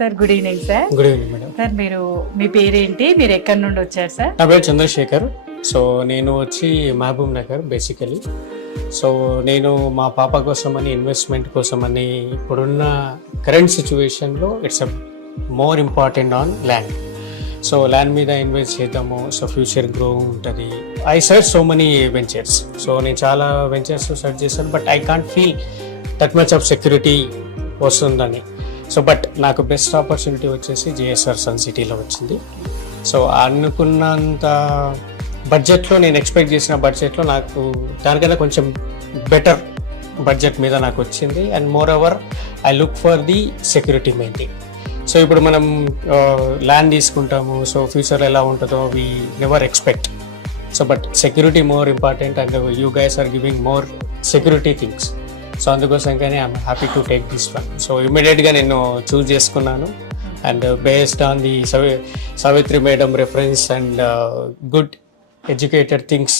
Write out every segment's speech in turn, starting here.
Sir good evening sir. Good evening madam. Sir మీ పేరేంటి, మీరు ఎక్కడి నుండి వచ్చారు సార్? నా పేరు చంద్రశేఖర్. సో నేను వచ్చి మహబూబ్ నగర్ బేసికలీ. సో నేను మా పాప కోసమని ఇన్వెస్ట్మెంట్ కోసమని ఇప్పుడున్న కరెంట్ సిచ్యువేషన్లో it's a more important on land. So land మీద ఇన్వెస్ట్ చేద్దాము, సో ఫ్యూచర్ గ్రో ఉంటుంది. I search so many ventures. So నేను చాలా వెంచర్స్ సర్చ్ చేశాను, but I can't feel that much of security వస్తుందని. సో బట్ నాకు best opportunity వచ్చేసి GSR sun సిటీలో వచ్చింది. సో అనుకున్నంత బడ్జెట్లో, నేను ఎక్స్పెక్ట్ చేసిన బడ్జెట్లో నాకు దానికన్నా కొంచెం బెటర్ బడ్జెట్ మీద నాకు వచ్చింది. And moreover I look for the security main thing. So ఇప్పుడు మనం ల్యాండ్ తీసుకుంటాము, సో ఫ్యూచర్ ఎలా ఉంటుందో we never expect. So but security more important and you guys are giving more security things. So అందుకోసం కానీ I'm happy to take this one. So ఇమ్మీడియట్గా నేను choose చేసుకున్నాను. And based on the Savitri madam reference and good educated things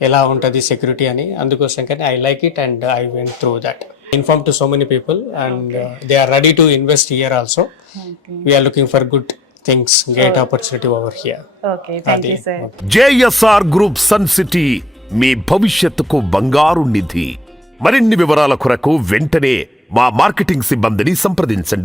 ఎలా ఉంటుంది security అని, అందుకోసం కానీ I like it and I went through that. Inform to so many people and they are ready to invest here also. We're looking for good things, great opportunity over here. Okay, thank you sir. JSR group Sun city మీ భవిష్యత్తుకు బంగారు నిధి. మరిన్ని వివరాల కొరకు వెంటనే మా marketing సిబ్బందిని సంప్రదించండి.